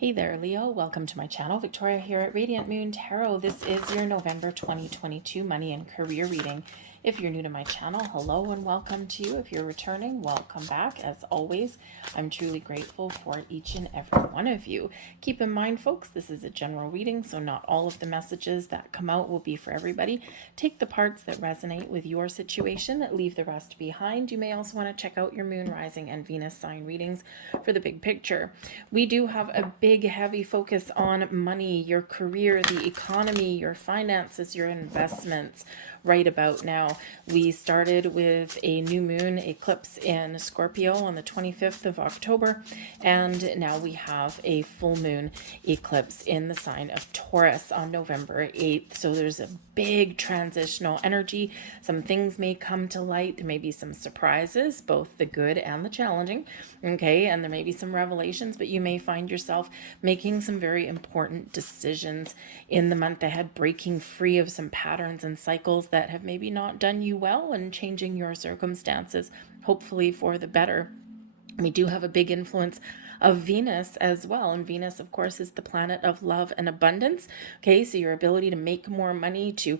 Hey there, Leo. Welcome to my channel. Victoria here at Radiant Moon Tarot. This is your November 2022 money and career reading. If you're new to my channel, hello and welcome to you. If you're returning, welcome back. As always, I'm truly grateful for each and every one of you. Keep in mind, folks, this is a general reading, so not all of the messages that come out will be for everybody. Take the parts that resonate with your situation, leave the rest behind. You may also want to check out your moon, rising, and Venus sign readings for the big picture. We do have a big, heavy focus on money, your career, the economy, your finances, your investments right about now. We started with a new moon eclipse in Scorpio on the 25th of October, and now we have a full moon eclipse in the sign of Taurus on November 8th. So there's a big transitional energy. Some things may come to light. There may be some surprises, both the good and the challenging. Okay, and there may be some revelations, but you may find yourself making some very important decisions in the month ahead, breaking free of some patterns and cycles that have maybe not done you well and changing your circumstances, hopefully for the better. We do have a big influence of Venus as well. And Venus, of course, is the planet of love and abundance. Okay, so your ability to make more money, to,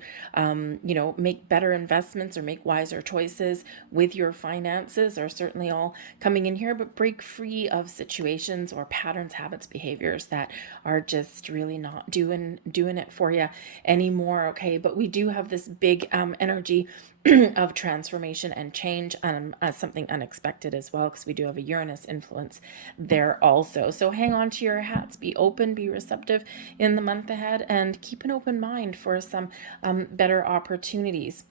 make better investments or make wiser choices with your finances are certainly all coming in here, but break free of situations or patterns, habits, behaviors that are just really not doing it for you anymore. Okay, but we do have this big energy of transformation and change, something unexpected as well, because we do have a Uranus influence there also. So hang on to your hats, be open, be receptive in the month ahead, and keep an open mind for some better opportunities.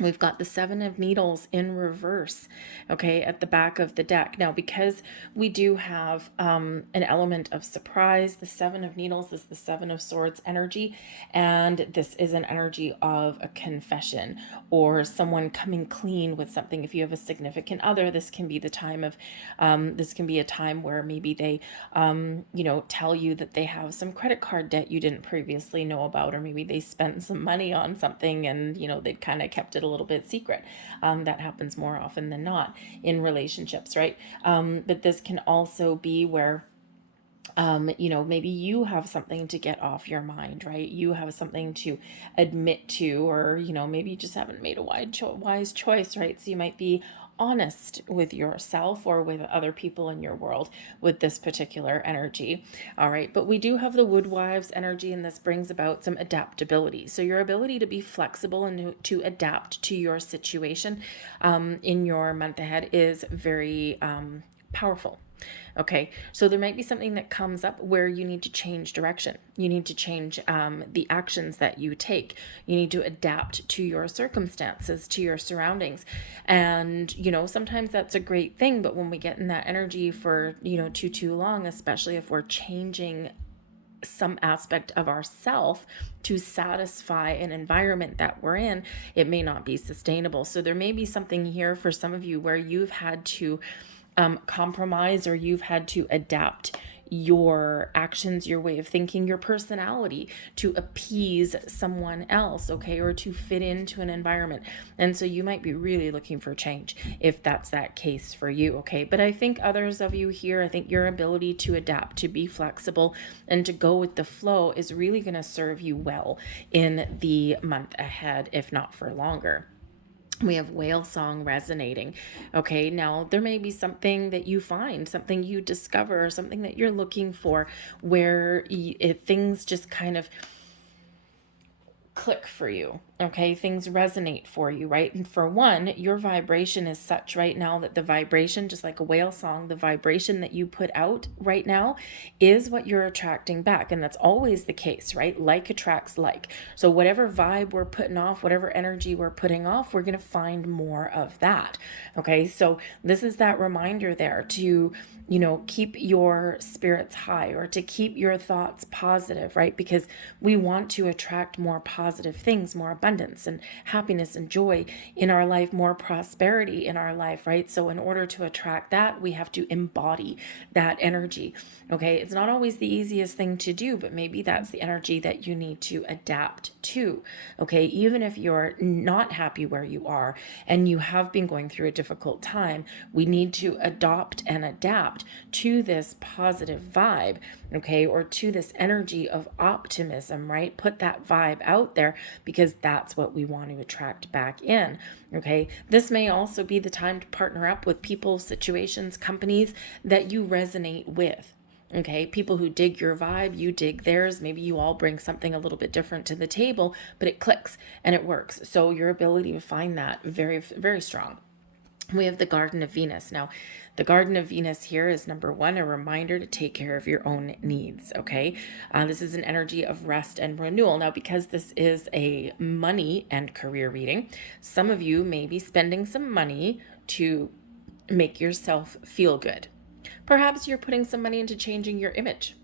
We've got the Seven of Needles in reverse, okay, at the back of the deck. Now, because we do have an element of surprise, the Seven of Needles is the Seven of Swords energy, and this is an energy of a confession or someone coming clean with something. If you have a significant other, this can be the time of, this can be a time where maybe they, tell you that they have some credit card debt you didn't previously know about, or maybe they spent some money on something and, they'd kind of kept it a little bit secret. That happens more often than not in relationships, right? But this can also be where maybe you have something to get off your mind, right? You have something to admit to, or, maybe you just haven't made a wise choice, right? So you might be honest with yourself or with other people in your world with this particular energy. All right, but we do have the Woodwives energy, and this brings about some adaptability. So your ability to be flexible and to adapt to your situation in your month ahead is very powerful. Okay, so there might be something that comes up where you need to change direction. You need to change the actions that you take. You need to adapt to your circumstances, to your surroundings. And, sometimes that's a great thing, but when we get in that energy for, too long, especially if we're changing some aspect of ourself to satisfy an environment that we're in, it may not be sustainable. So there may be something here for some of you where you've had to compromise, or you've had to adapt your actions, your way of thinking, your personality to appease someone else, okay, or to fit into an environment. And so you might be really looking for change if that's that case for you, okay? But I think others of you here, I think your ability to adapt, to be flexible, and to go with the flow is really going to serve you well in the month ahead, if not for longer. We have whale song resonating. Okay, now there may be something that you find, something you discover, something that you're looking for, where things just kind of click for you. Okay, things resonate for you, right? And for one, your vibration is such right now that the vibration, just like a whale song, the vibration that you put out right now is what you're attracting back. And that's always the case, right? Like attracts like. So whatever vibe we're putting off, whatever energy we're putting off, we're going to find more of that. Okay, so this is that reminder there to, keep your spirits high, or to keep your thoughts positive, right? Because we want to attract more positive things, more abundance, abundance and happiness and joy in our life, more prosperity in our life, right? So in order to attract that, we have to embody that energy. Okay, it's not always the easiest thing to do, but maybe that's the energy that you need to adapt to. Okay, even if you're not happy where you are and you have been going through a difficult time, we need to adopt and adapt to this positive vibe, okay, or to this energy of optimism, right? Put that vibe out there because that's what we want to attract back in. Okay, this may also be the time to partner up with people, situations, companies that you resonate with. Okay, people who dig your vibe, you dig theirs. Maybe you all bring something a little bit different to the table, but it clicks and it works. So your ability to find that very, very strong. We have the Garden of Venus. Now, the Garden of Venus here is number one, a reminder to take care of your own needs. Okay. This is an energy of rest and renewal. Now, because this is a money and career reading, some of you may be spending some money to make yourself feel good. Perhaps you're putting some money into changing your image.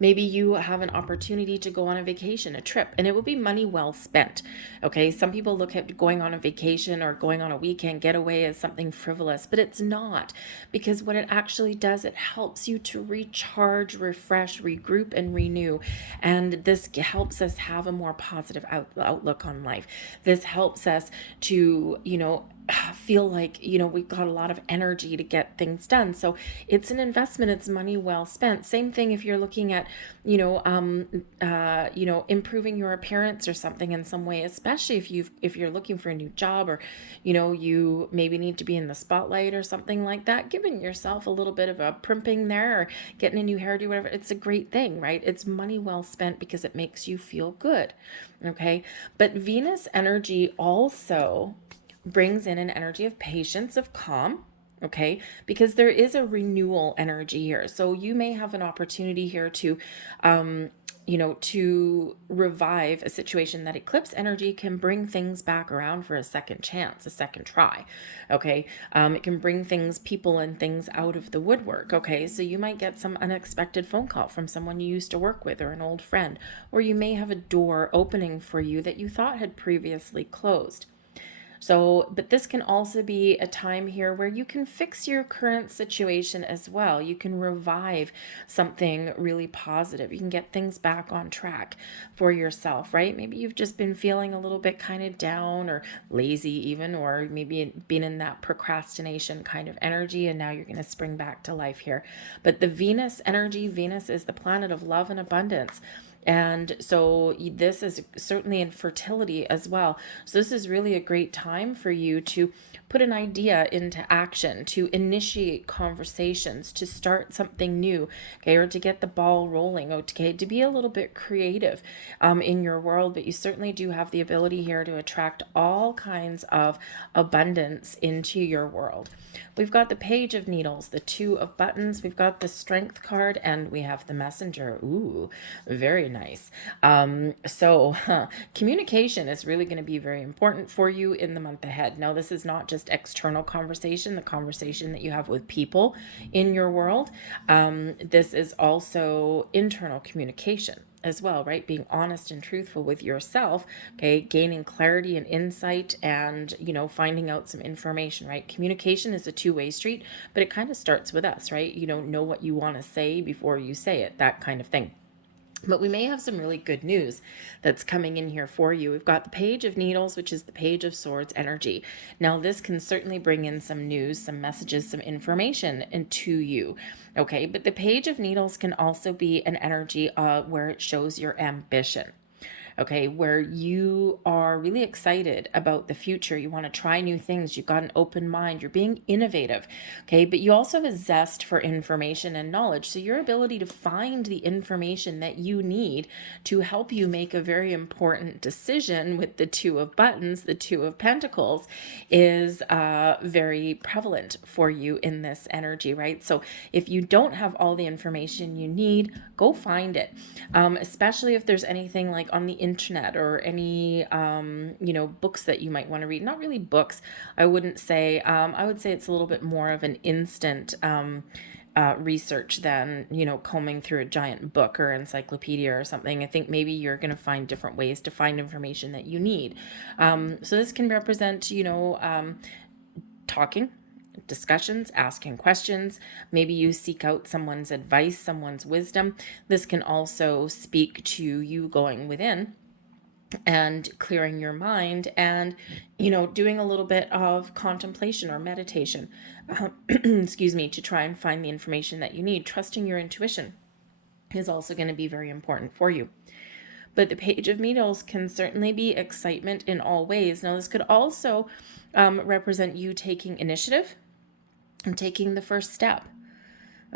Maybe you have an opportunity to go on a vacation, a trip, and it will be money well spent. Okay, some people look at going on a vacation or going on a weekend getaway as something frivolous, but it's not, because what it actually does, it helps you to recharge, refresh, regroup, and renew. And this helps us have a more positive outlook on life. This helps us to, feel like, we've got a lot of energy to get things done. So it's an investment. It's money well spent. Same thing if you're looking at, improving your appearance or something in some way, especially if you're looking for a new job, or, you maybe need to be in the spotlight or something like that, giving yourself a little bit of a primping there, or getting a new hairdo, whatever. It's a great thing, right? It's money well spent because it makes you feel good. Okay. But Venus energy also brings in an energy of patience, of calm, okay, because there is a renewal energy here. So you may have an opportunity here to to revive a situation. That eclipse energy can bring things back around for a second chance, a second try. Okay. It can bring people and things out of the woodwork. Okay. So you might get some unexpected phone call from someone you used to work with, or an old friend, or you may have a door opening for you that you thought had previously closed. So, but this can also be a time here where you can fix your current situation as well. You can revive something really positive. You can get things back on track for yourself, right? Maybe you've just been feeling a little bit kind of down or lazy even, or maybe been in that procrastination kind of energy, and now you're going to spring back to life here. But the Venus energy, Venus is the planet of love and abundance. And so this is certainly in fertility as well. So this is really a great time for you to put an idea into action, to initiate conversations, to start something new, okay, or to get the ball rolling, okay, to be a little bit creative in your world. But you certainly do have the ability here to attract all kinds of abundance into your world. We've got the Page of Needles, the Two of Buttons, we've got the Strength card, and we have the Messenger. Ooh, very nice. Communication is really going to be very important for you in the month ahead. Now, this is not just external conversation, the conversation that you have with people in your world. This is also internal communication as well, right? Being honest and truthful with yourself, okay, gaining clarity and insight, and, finding out some information, right? Communication is a two-way street, but it kind of starts with us, right? Know what you want to say before you say it, that kind of thing. But we may have some really good news that's coming in here for you. We've got the Page of Needles, which is the Page of Swords energy. Now, this can certainly bring in some news, some messages, some information into you. Okay, but the Page of Needles can also be an energy where it shows your ambition. Okay, where you are really excited about the future. You want to try new things. You've got an open mind. You're being innovative. Okay, but you also have a zest for information and knowledge. So your ability to find the information that you need to help you make a very important decision with the Two of Buttons, the Two of Pentacles, is very prevalent for you in this energy, right? So if you don't have all the information you need, go find it. Especially if there's anything like on the internet or any, books that you might want to read. Not really books, I wouldn't say. I would say it's a little bit more of an instant research than, you know, combing through a giant book or encyclopedia or something. I think maybe you're going to find different ways to find information that you need. So this can represent, you know, talking, discussions, asking questions. Maybe you seek out someone's advice, someone's wisdom. This can also speak to you going within and clearing your mind and, you know, doing a little bit of contemplation or meditation, excuse me, to try and find the information that you need. Trusting your intuition is also going to be very important for you. But the Page of Needles can certainly be excitement in all ways. Now, this could also represent you taking initiative and taking the first step.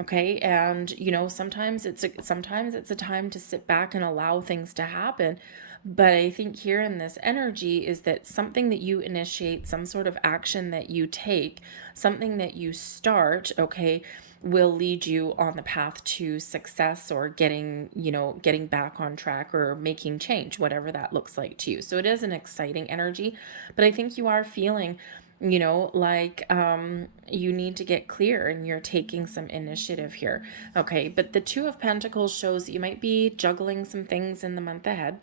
Okay. And, you know, sometimes it's a time to sit back and allow things to happen. But I think here in this energy is that something that you initiate, some sort of action that you take, something that you start, okay, will lead you on the path to success or getting back on track or making change, whatever that looks like to you. So it is an exciting energy, but I think you are feeling, you know, like you need to get clear and you're taking some initiative here. Okay. But the Two of Pentacles shows that you might be juggling some things in the month ahead.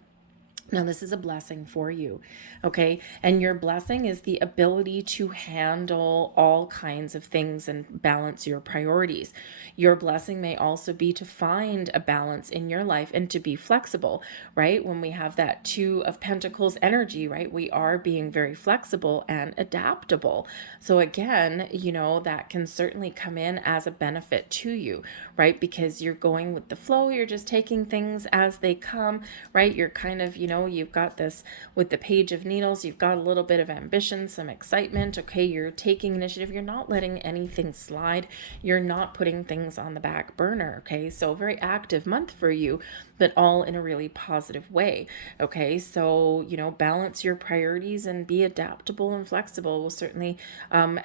Now, this is a blessing for you, okay? And your blessing is the ability to handle all kinds of things and balance your priorities. Your blessing may also be to find a balance in your life and to be flexible, right? When we have that Two of Pentacles energy, right? We are being very flexible and adaptable. So again, you know, that can certainly come in as a benefit to you, right? Because you're going with the flow, you're just taking things as they come, right? You're kind of, you know, you've got this with the Page of Needles, you've got a little bit of ambition, some excitement. Okay, you're taking initiative, you're not letting anything slide, you're not putting things on the back burner. Okay, so very active month for you, but all in a really positive way. Okay, so, you know, balance your priorities and be adaptable and flexible will certainly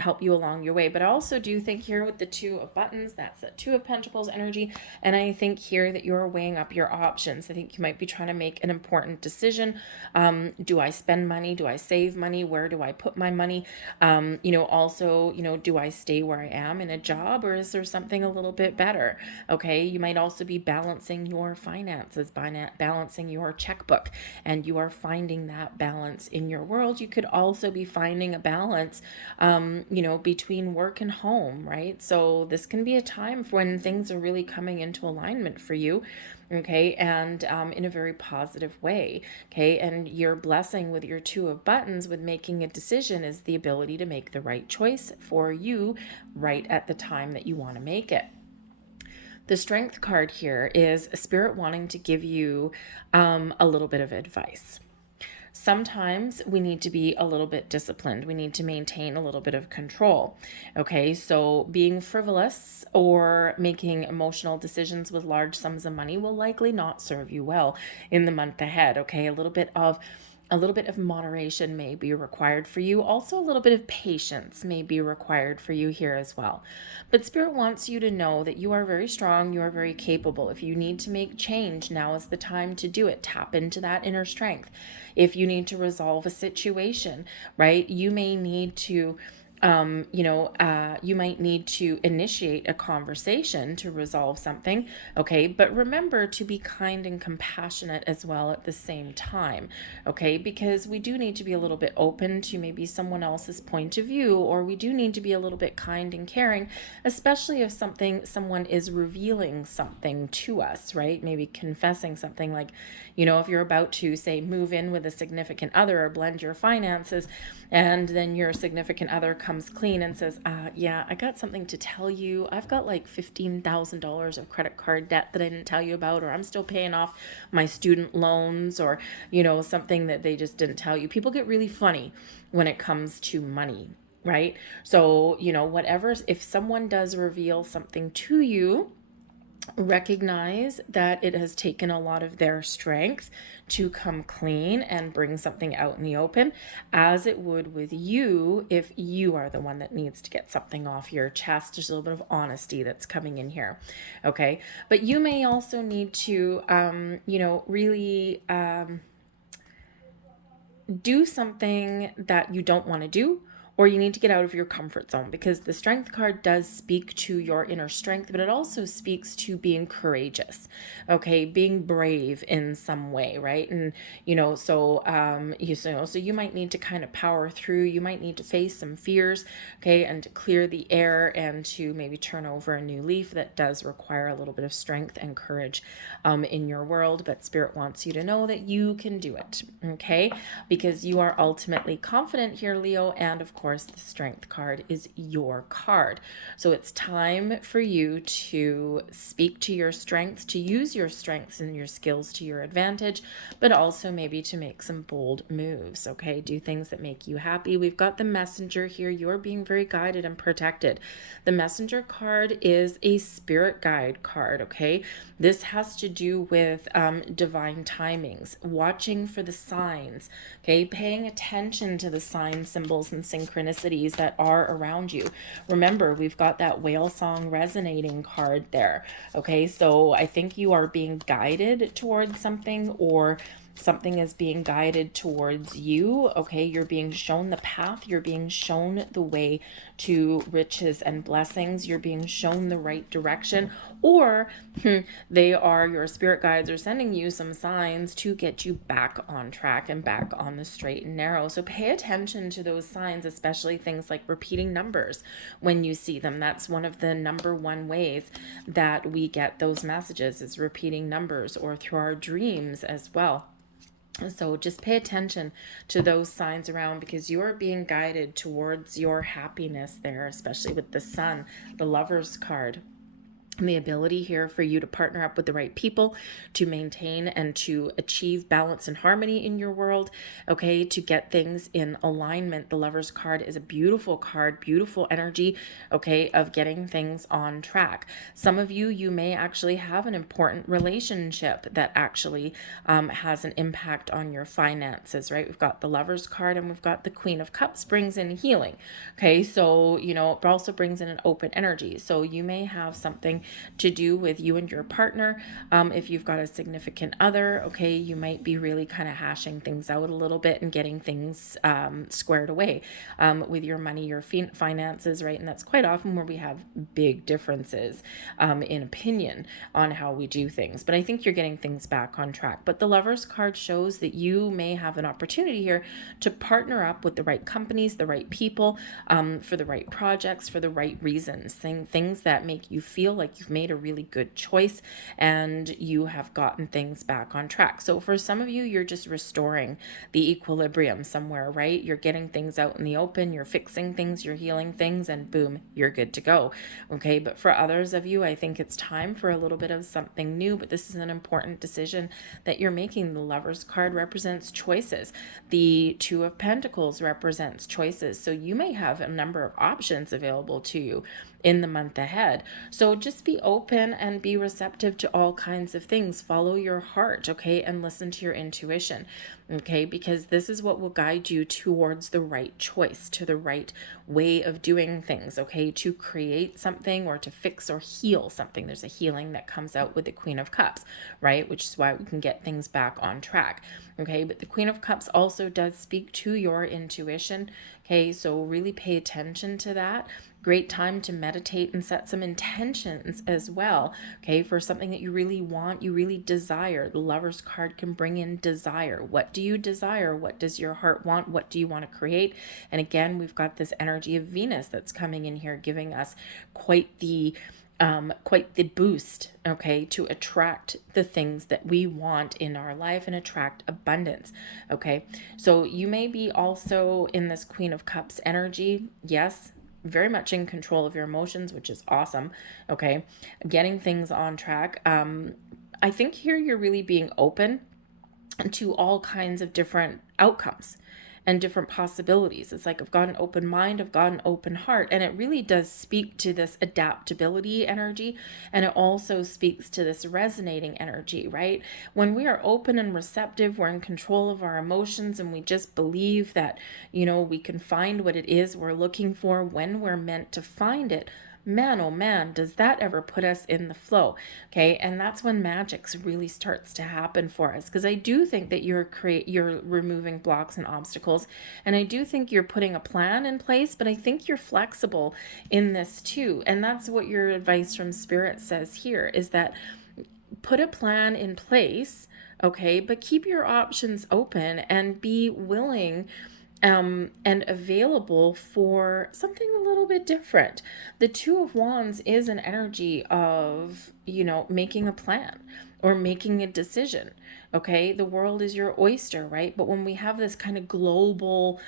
help you along your way. But I also do think here with the Two of Buttons, that's that Two of Pentacles energy, and I think here that you're weighing up your options. I think you might be trying to make an important decision. Do I spend money? Do I save money? Where do I put my money? You know, also, you know, do I stay where I am in a job, or is there something a little bit better? Okay, you might also be balancing your finances, balancing your checkbook, and you are finding that balance in your world. You could also be finding a balance, you know, between work and home, right? So this can be a time when things are really coming into alignment for you. Okay, and in a very positive way. Okay, and your blessing with your Two of Buttons with making a decision is the ability to make the right choice for you right at the time that you want to make it. The Strength card here is a Spirit wanting to give you a little bit of advice. Sometimes we need to be a little bit disciplined. We need to maintain a little bit of control. Okay, so being frivolous or making emotional decisions with large sums of money will likely not serve you well in the month ahead. Okay, a little bit of moderation may be required for you. Also, a little bit of patience may be required for you here as well. But Spirit wants you to know that you are very strong, you are very capable. If you need to make change, now is the time to do it. Tap into that inner strength. If you need to resolve a situation, right, you may need to you might need to initiate a conversation to resolve something, okay? But remember to be kind and compassionate as well at the same time, okay? Because we do need to be a little bit open to maybe someone else's point of view, or we do need to be a little bit kind and caring, especially if someone is revealing something to us, right? Maybe confessing something like, you know, if you're about to, say, move in with a significant other or blend your finances, and then your significant other comes clean and says, yeah, I got something to tell you. I've got like $15,000 of credit card debt that I didn't tell you about, or I'm still paying off my student loans, or, you know, something that they just didn't tell you. People get really funny when it comes to money, right? So, you know, whatever, if someone does reveal something to you, recognize that it has taken a lot of their strength to come clean and bring something out in the open, as it would with you if you are the one that needs to get something off your chest. There's a little bit of honesty that's coming in here, okay? But you may also need to, really do something that you don't want to do, or you need to get out of your comfort zone, because the Strength card does speak to your inner strength, but it also speaks to being courageous, okay, being brave in some way, right? And so you might need to kind of power through. You might need to face some fears, okay, and to clear the air and to maybe turn over a new leaf. That does require a little bit of strength and courage in your world, but Spirit wants you to know that you can do it, okay, because you are ultimately confident here, Leo, and of course the Strength card is your card. So it's time for you to speak to your strengths, to use your strengths and your skills to your advantage, but also maybe to make some bold moves, okay? Do things that make you happy. We've got the Messenger here. You're being very guided and protected. The Messenger card is a spirit guide card, okay? This has to do with divine timings, watching for the signs, okay? Paying attention to the signs, symbols, and synchronicities that are around you. Remember, we've got that whale song resonating card there, okay? So I think you are being guided towards something, or something is being guided towards you, okay? You're being shown the path. You're being shown the way to riches and blessings. You're being shown the right direction, or your spirit guides are sending you some signs to get you back on track and back on the straight and narrow. So pay attention to those signs, especially things like repeating numbers when you see them. That's one of the number one ways that we get those messages, is repeating numbers, or through our dreams as well. So just pay attention to those signs around, because you're being guided towards your happiness there, especially with the Sun, the Lover's card. And the ability here for you to partner up with the right people to maintain and to achieve balance and harmony in your world, okay, to get things in alignment. The Lover's card is a beautiful card, beautiful energy, okay, of getting things on track. Some of you may actually have an important relationship that actually has an impact on your finances, right? We've got the Lover's card and we've got the Queen of Cups, brings in healing, okay? So, it also brings in an open energy. So you may have something to do with you and your partner. If you've got a significant other, okay, you might be really kind of hashing things out a little bit and getting things squared away with your money, your finances, right? And that's quite often where we have big differences in opinion on how we do things. But I think you're getting things back on track. But the Lover's card shows that you may have an opportunity here to partner up with the right companies, the right people, for the right projects, for the right reasons, things that make you feel like you've made a really good choice and you have gotten things back on track. So for some of you, you're just restoring the equilibrium somewhere, right? You're getting things out in the open, you're fixing things, you're healing things, and boom, you're good to go. Okay, but for others of you, I think it's time for a little bit of something new, but this is an important decision that you're making. The Lover's card represents choices. The Two of Pentacles represents choices. So you may have a number of options available to you in the month ahead. So just be open and be receptive to all kinds of things. Follow your heart, okay, and listen to your intuition, okay, because this is what will guide you towards the right choice, to the right way of doing things, okay, to create something or to fix or heal something. There's a healing that comes out with the Queen of Cups, right, which is why we can get things back on track, okay, but the Queen of Cups also does speak to your intuition, okay, so really pay attention to that. Great time to meditate and set some intentions as well, okay, for something that you really want, you really desire. The Lover's card can bring in desire. What do you desire? What does your heart want? What do you want to create? And again, we've got this energy of Venus that's coming in here, giving us quite the boost, okay, to attract the things that we want in our life and attract abundance, okay? So you may be also in this Queen of Cups energy, yes, very much in control of your emotions, which is awesome, okay? Getting things on track. I think here you're really being open to all kinds of different outcomes and different possibilities. It's like I've got an open mind, I've got an open heart, and it really does speak to this adaptability energy, and it also speaks to this resonating energy, right? When we are open and receptive, we're in control of our emotions, and we just believe that, we can find what it is we're looking for when we're meant to find it. man, oh man, does that ever put us in the flow? Okay. And that's when magic really starts to happen for us. Because I do think that you're removing blocks and obstacles. And I do think you're putting a plan in place, but I think you're flexible in this too. And that's what your advice from Spirit says here, is that put a plan in place, okay, but keep your options open and be willing and available for something a little bit different. The Two of Wands is an energy of, making a plan or making a decision. Okay. The world is your oyster, right? But when we have this kind of global,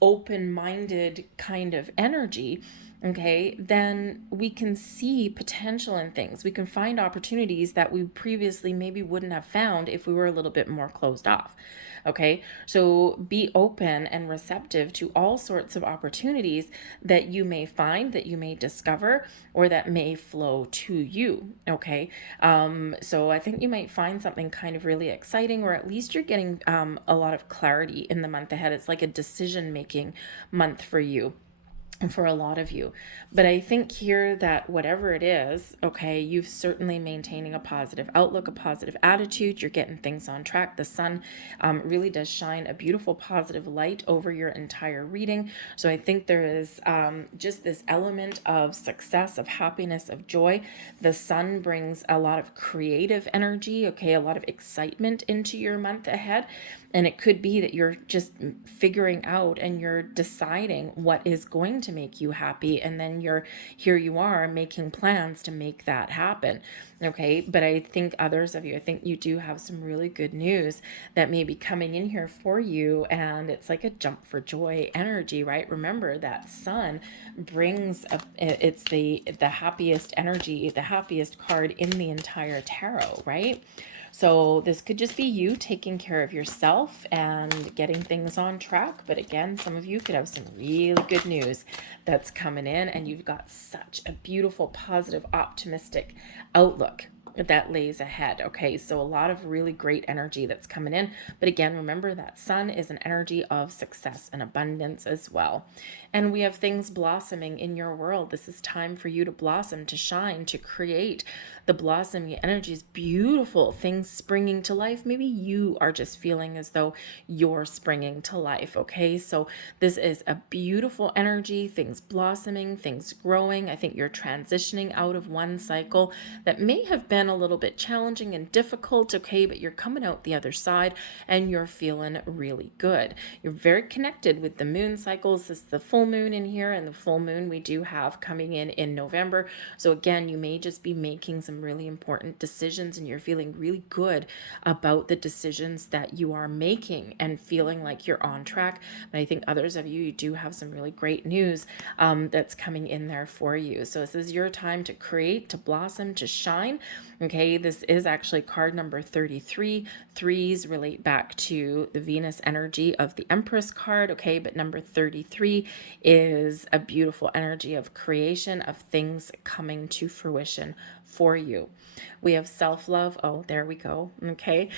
open-minded kind of energy, okay, then we can see potential in things. We can find opportunities that we previously maybe wouldn't have found if we were a little bit more closed off. Okay, so be open and receptive to all sorts of opportunities that you may find, that you may discover, or that may flow to you. Okay, so I think you might find something kind of really exciting, or at least you're getting a lot of clarity in the month ahead. It's like a decision making month for you, for a lot of you. But I think here that whatever it is, okay, you've certainly maintaining a positive outlook, a positive attitude. You're getting things on track. The sun really does shine a beautiful positive light over your entire reading. So I think there is just this element of success, of happiness, of joy. The sun brings a lot of creative energy, okay, a lot of excitement into your month ahead. And it could be that you're just figuring out and you're deciding what is going to make you happy. And then here you are making plans to make that happen. Okay. But I think others of you, I think you do have some really good news that may be coming in here for you. And it's like a jump for joy energy, right? Remember that sun brings it's the happiest energy, the happiest card in the entire tarot, right? So this could just be you taking care of yourself and getting things on track. But again, some of you could have some really good news that's coming in, and you've got such a beautiful, positive, optimistic outlook that lays ahead. Okay, so a lot of really great energy that's coming in. But again, remember that sun is an energy of success and abundance as well. And we have things blossoming in your world. This is time for you to blossom, to shine, to create. The blossoming energy is beautiful, things springing to life. Maybe you are just feeling as though you're springing to life. Okay, so this is a beautiful energy, things blossoming, things growing. I think you're transitioning out of one cycle that may have been a little bit challenging and difficult. Okay, but you're coming out the other side and you're feeling really good. You're very connected with the moon cycles. This is the full moon in here, and the full moon we do have coming in November. So again, you may just be making some really important decisions and you're feeling really good about the decisions that you are making and feeling like you're on track. But I think others of you do have some really great news that's coming in there for you. So this is your time to create, to blossom, to shine. Okay, this is actually card number 33. Threes relate back to the Venus energy of the Empress card. Okay, but number 33 is a beautiful energy of creation, of things coming to fruition for you. We have self-love. Oh, there we go. Okay.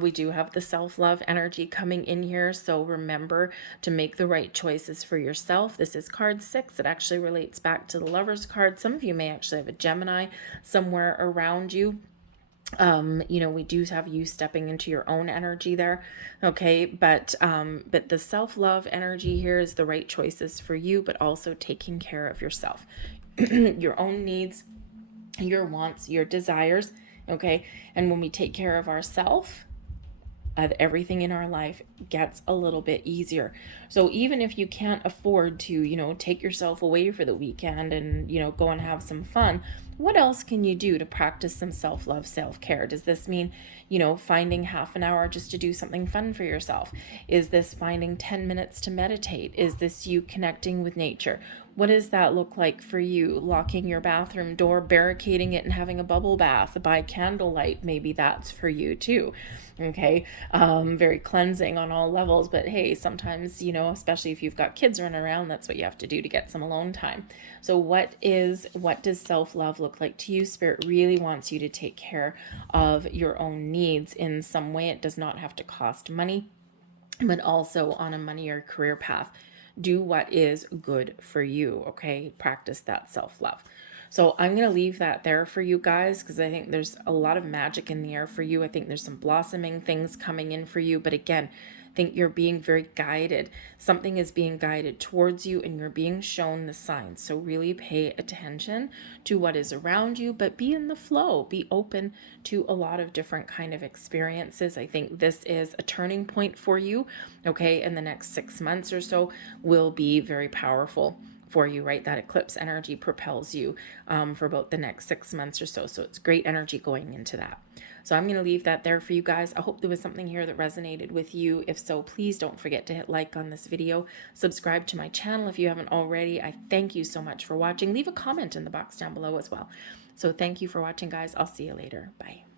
We do have the self-love energy coming in here. So remember to make the right choices for yourself. This is card 6. It actually relates back to the Lover's card. Some of you may actually have a Gemini somewhere around you. We do have you stepping into your own energy there. Okay. But the self-love energy here is the right choices for you, but also taking care of yourself, your own needs, your wants, your desires. Okay. And when we take care of ourselves, everything in our life gets a little bit easier. So even if you can't afford to, take yourself away for the weekend and, go and have some fun, what else can you do to practice some self-love, self-care? Does this mean, finding half an hour just to do something fun for yourself? Is this finding 10 minutes to meditate? Is this you connecting with nature? What does that look like for you? Locking your bathroom door, barricading it, and having a bubble bath by candlelight. Maybe that's for you too. Okay. Very cleansing on all levels, but hey, sometimes, especially if you've got kids running around, that's what you have to do to get some alone time. So what does self-love look like to you? Spirit really wants you to take care of your own needs in some way. It does not have to cost money, but also on a money or career path. Do what is good for you. Okay. Practice that self-love. So I'm going to leave that there for you guys because I think there's a lot of magic in the air for you. I think there's some blossoming things coming in for you. But again, I think you're being very guided. Something is being guided towards you and you're being shown the signs. So really pay attention to what is around you, but be in the flow. Be open to a lot of different kind of experiences. I think this is a turning point for you, okay? In the next 6 months or so will be very powerful for you, right? That eclipse energy propels you for about the next 6 months or so. So it's great energy going into that. So I'm going to leave that there for you guys. I hope there was something here that resonated with you. If so, please don't forget to hit like on this video. Subscribe to my channel if you haven't already. I thank you so much for watching. Leave a comment in the box down below as well. So thank you for watching, guys. I'll see you later. Bye.